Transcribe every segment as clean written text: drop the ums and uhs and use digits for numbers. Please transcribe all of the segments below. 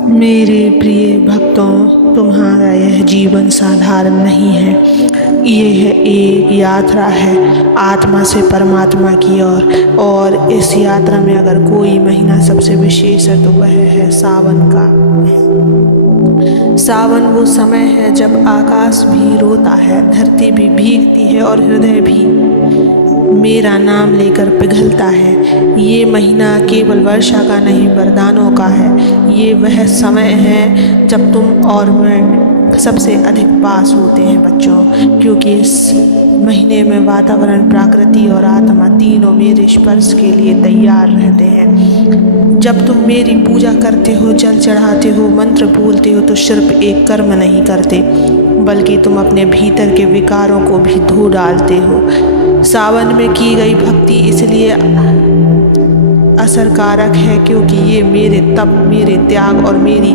मेरे प्रिय भक्तों, तुम्हारा यह जीवन साधारण नहीं है। यह एक यात्रा है आत्मा से परमात्मा की ओर। और इस यात्रा में अगर कोई महीना सबसे विशेष है तो वह है सावन का। सावन वो समय है जब आकाश भी रोता है, धरती भी भीगती है और हृदय भी मेरा नाम लेकर पिघलता है। ये महीना केवल वर्षा का नहीं, वरदानों का है। ये वह समय है जब तुम और मैं सबसे अधिक पास होते हैं बच्चों, क्योंकि इस महीने में वातावरण, प्रकृति और आत्मा तीनों मेरे स्पर्श के लिए तैयार रहते हैं। जब तुम मेरी पूजा करते हो, जल चढ़ाते हो, मंत्र बोलते हो, तो सिर्फ एक कर्म नहीं करते, बल्कि तुम अपने भीतर के विकारों को भी धो डालते हो। सावन में की गई भक्ति इसलिए असरकारक है क्योंकि ये मेरे तप, मेरे त्याग और मेरी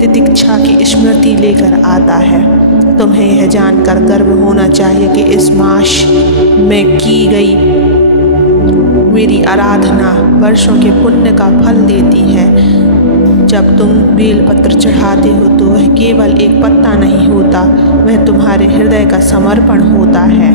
तितिक्षा की स्मृति लेकर आता है। तुम्हें यह जानकर गर्व होना चाहिए कि इस मास में की गई मेरी आराधना वर्षों के पुण्य का फल देती है। जब तुम बेलपत्र चढ़ाते हो तो वह केवल एक पत्ता नहीं होता, वह तुम्हारे हृदय का समर्पण होता है।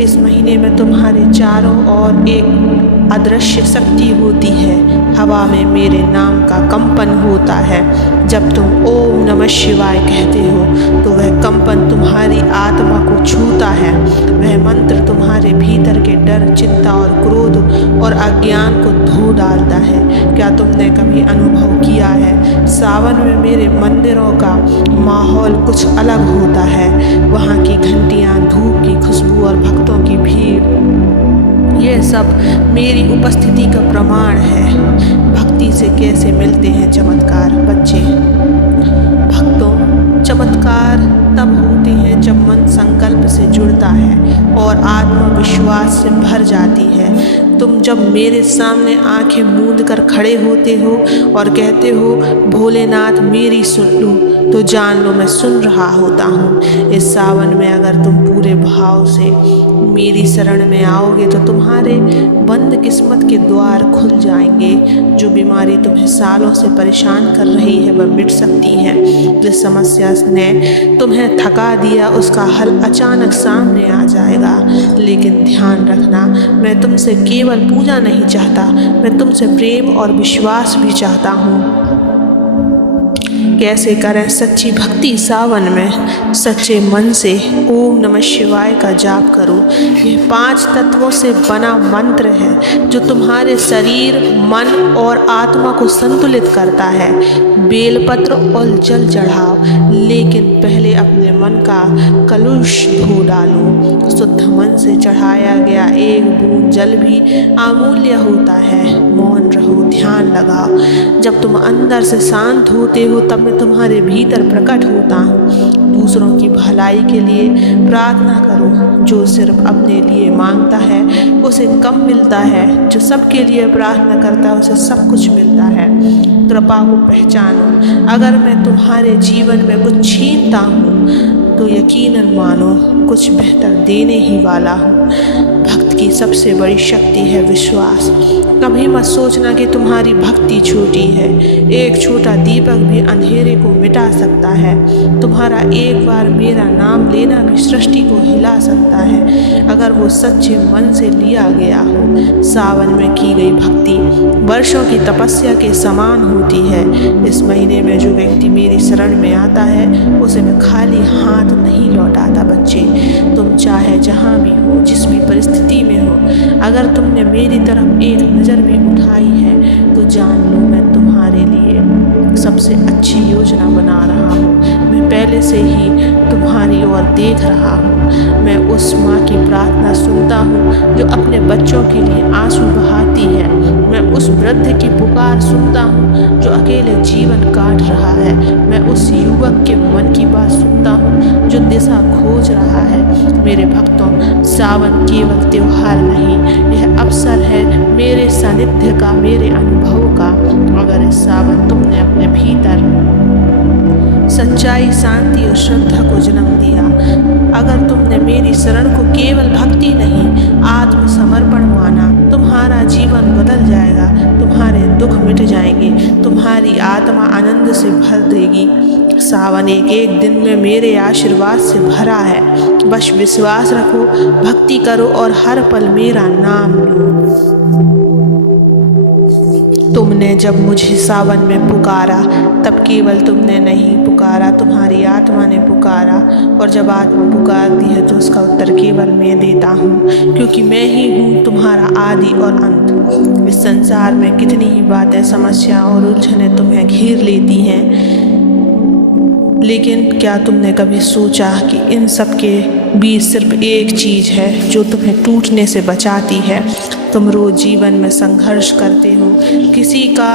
इस महीने में तुम्हारे चारों ओर एक अदृश्य शक्ति होती है। हवा में मेरे नाम का कंपन होता है। जब तुम ओम नमः शिवाय कहते हो तो वह कंपन तुम्हारी आत्मा को छूता है। वह मंत्र तुम्हारे भीतर के डर, चिंता और क्रोध और अज्ञान को धो डालता है। क्या तुमने कभी अनुभव किया है, सावन में मेरे मंदिरों का माहौल कुछ अलग होता है। वहाँ की घंटियाँ, धूप की खुशबू और भक्तों की भीड़, यह सब मेरी उपस्थिति का प्रमाण है। भक्ति से कैसे मिलते हैं चमत्कार बच्चे? भक्तों, चमत्कार तब होते हैं जब मन संकल्प से जुड़ता है और आत्मविश्वास से भर जाती है। तुम जब मेरे सामने आंखें मूंद कर खड़े होते हो और कहते हो भोलेनाथ मेरी सुन लो, तो जान लो मैं सुन रहा होता हूँ। इस सावन में अगर तुम पूरे भाव से मेरी शरण में आओगे तो तुम्हारे बंद किस्मत के द्वार खुल जाएंगे। जो बीमारी तुम्हें सालों से परेशान कर रही है वह मिट सकती है। जिस समस्या ने तुम्हें थका दिया उसका हल अचानक सामने आ जाएगा। लेकिन ध्यान रखना, मैं तुमसे केवल पूजा नहीं चाहता, मैं तुमसे प्रेम और विश्वास भी चाहता हूँ। कैसे करें सच्ची भक्ति सावन में? सच्चे मन से ओम नमः शिवाय का जाप करो। यह 5 तत्वों से बना मंत्र है जो तुम्हारे शरीर, मन और आत्मा को संतुलित करता है। बेलपत्र और जल चढ़ाओ, लेकिन पहले अपने मन का कलुष धो डालो। शुद्ध मन से चढ़ाया गया एक बूंद जल भी अमूल्य होता है। मौन रहो, ध्यान लगाओ। जब तुम अंदर से शांत होते हो तब मैं तुम्हारे भीतर प्रकट होता हूँ। दूसरों की भलाई के लिए प्रार्थना करो। जो सिर्फ अपने लिए मांगता है उसे कम मिलता है, जो सबके लिए प्रार्थना करता है उसे सब कुछ मिलता है। कृपा को पहचानो। अगर मैं तुम्हारे जीवन में कुछ छीनता हूँ तो यकीनन मानो कुछ बेहतर देने ही वाला हूँ। भक्त की सबसे बड़ी शक्ति है विश्वास। कभी मत सोचना कि तुम्हारी भक्ति छोटी है। एक छोटा दीपक भी अंधेरे को मिटा सकता है। तुम्हारा एक बार मेरा नाम लेना भी सृष्टि को हिला सकता है, अगर वो सच्चे मन से लिया गया हो। सावन में की गई भक्ति वर्षों की तपस्या के समान होती है। इस महीने में जो व्यक्ति मेरी शरण में आता है उसे मैं खाली हाथ नहीं लौटाता बच्चे। तुम चाहे जहाँ भी हो, जिस भी परिस्थिति में हो, अगर तुमने मेरी तरफ एक नज़र भी उठाई है तो जान लो मैं तुम्हारे लिए सबसे अच्छी योजना बना रहा हूँ। मैं पहले से ही तुम्हारी ओर देख रहा हूँ। मैं उस माँ की प्रार्थना सुनता हूँ जो अपने बच्चों के लिए आंसू बहाती है। मैं उस वृद्ध की पुकार सुनता हूँ जो अकेले जीवन काट रहा है। मैं उस युवक के मन की बात सुनता हूँ जो दिशा खोज रहा है। मेरे भक्तों, सावन केवल त्योहार नहीं, यह अवसर है मेरे सानिध्य का, मेरे अनुभव का। अगर इस सावन तुमने अपने भीतर सच्चाई, शांति और श्रद्धा को जन्म दिया अगर तुमने मेरी शरण को केवल भक्ति नहीं आत्मसमर्पण माना, तुम्हारा जीवन बदल जाएगा, तुम्हारे दुख मिट जाएंगे, तुम्हारी आत्मा आनंद से भर देगी। सावन एक एक दिन में मेरे आशीर्वाद से भरा है। बस विश्वास रखो, भक्ति करो और हर पल मेरा नाम लो। तुमने जब मुझे सावन में पुकारा तब केवल तुमने नहीं पुकारा, तुम्हारी आत्मा ने पुकारा। और जब आत्मा पुकारती है तो उसका उत्तर केवल मैं देता हूँ, क्योंकि मैं ही हूँ तुम्हारा आदि और अंत। इस संसार में कितनी ही बातें, समस्या और उलझनें तुम्हें घेर लेती हैं, लेकिन क्या तुमने कभी सोचा कि इन सब के बीच सिर्फ एक चीज़ है जो तुम्हें टूटने से बचाती है। तुम रोज जीवन में संघर्ष करते हो, किसी का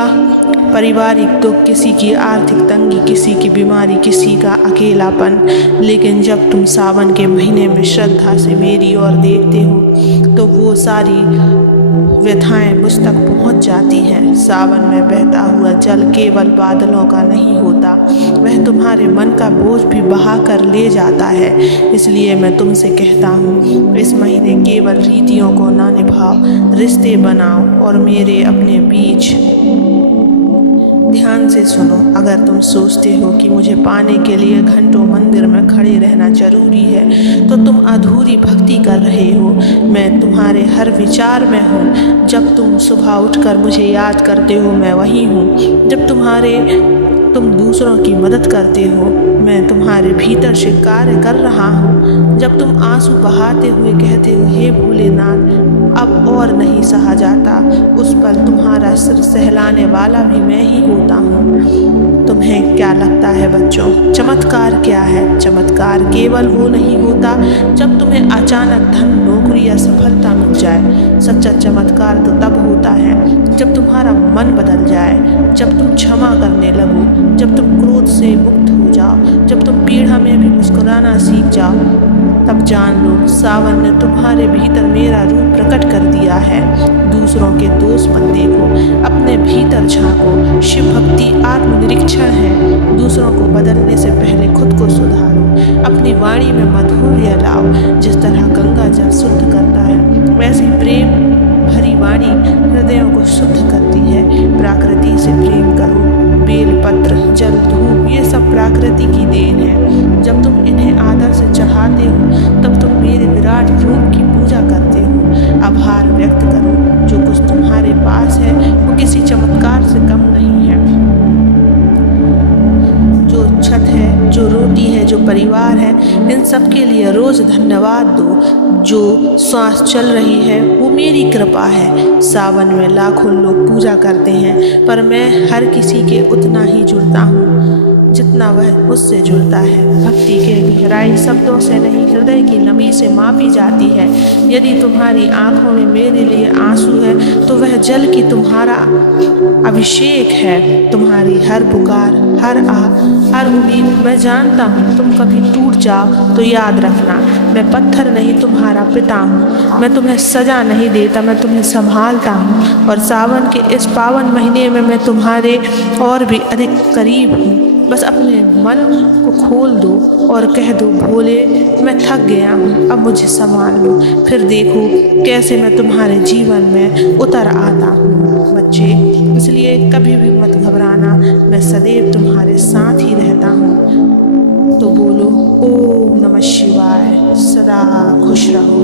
पारिवारिक दुख, किसी की आर्थिक तंगी, किसी की बीमारी, किसी का अकेलापन, लेकिन जब तुम सावन के महीने में श्रद्धा से मेरी ओर देखते हो तो वो सारी व्यथाएं मुझ तक पहुंच जाती हैं। सावन में बहता हुआ जल केवल बादलों का नहीं होता, वह तुम्हारे मन का बोझ भी बहा कर ले जाता है। इसलिए मैं तुमसे कहता हूँ, इस महीने केवल रीतियों को ना निभाओ, रिश्ते बनाओ और मेरे अपने बीच। ध्यान से सुनो, अगर तुम सोचते हो कि मुझे पाने के लिए घंटों मंदिर में खड़े रहना जरूरी है तो तुम अधूरी भक्ति कर रहे हो। मैं तुम्हारे हर विचार में हूँ। जब तुम सुबह उठकर मुझे याद करते हो मैं वहीं हूँ। जब तुम दूसरों की मदद करते हो मैं तुम्हारे भीतर से कार्य कर रहा हूँ। जब तुम आंसू बहाते हुए कहते हो हे भोलेनाथ अब और नहीं सहा जाता, उस पल तुम्हारा सिर सहलाने वाला भी मैं ही होता हूँ। तुम्हें क्या लगता है बच्चों, चमत्कार क्या है? चमत्कार केवल वो नहीं होता जब तुम्हें अचानक धन, नौकरी या सफलता मिल जाए। सच्चा चमत्कार तो तब होता है जब तुम्हारा मन बदल जाए, जब तुम क्षमा करने लगो, जब तुम क्रोध से मुक्त हो जाओ, जब तुम पीड़ा में भी मुस्कुराना सीख जाओ। तब जान लो सावन ने तुम्हारे भीतर मेरा रूप प्रकट कर दिया है। दूसरों के दोष मत देखो, अपने भीतर झांको। शिव भक्ति आत्मनिरीक्षण है। दूसरों को बदलने से पहले खुद को सुधारो। अपनी वाणी में माधुर्य लाओ। जिस तरह गंगा जल शुद्ध करता है वैसे प्रेम भरी वाणी हृदयों को शुद्ध करती है। प्रकृति से प्रेम करो। बेलपत्र, जल, धूप ये सब प्रकृति की देन है। जब तुम इन्हें आदर से चढ़ाते हो तब तुम मेरे विराट रूप की पूजा करते हो। आभार व्यक्त करो। जो कुछ तुम्हारे पास है वो किसी चमत्कार से कम नहीं है। जो छत है, जो रोटी है, जो परिवार है, इन सब के लिए रोज धन्यवाद दो। जो सांस चल रही है वो मेरी कृपा है। सावन में लाखों लोग पूजा करते हैं पर मैं हर किसी के उतना ही जुड़ता हूँ जितना वह मुझसे जुड़ता है। भक्ति की गहराई शब्दों से नहीं हृदय की नमी से मापी जाती है। यदि तुम्हारी आंखों में मेरे लिए आंसू है तो वह जल की तुम्हारा अभिषेक है। तुम्हारी हर पुकार, हर हर उम्मीद मैं जानता हूँ। तुम कभी टूट जाओ तो याद रखना मैं पत्थर नहीं तुम्हारा पिता हूँ। मैं तुम्हें सजा नहीं देता, मैं तुम्हें संभालता हूँ। और सावन के इस पावन महीने में मैं तुम्हारे और भी अधिक करीब हूँ। बस अपने मन को खोल दो और कह दो भोले मैं थक गया हूँ, अब मुझे संभाल लो। फिर देखो कैसे मैं तुम्हारे जीवन में उतर आता हूँ बच्चे। इसलिए कभी भी मत घबराना, मैं सदैव तुम्हारे साथ ही रहता हूँ। तो बोलो ओम नमः शिवाय, सदा खुश रहो।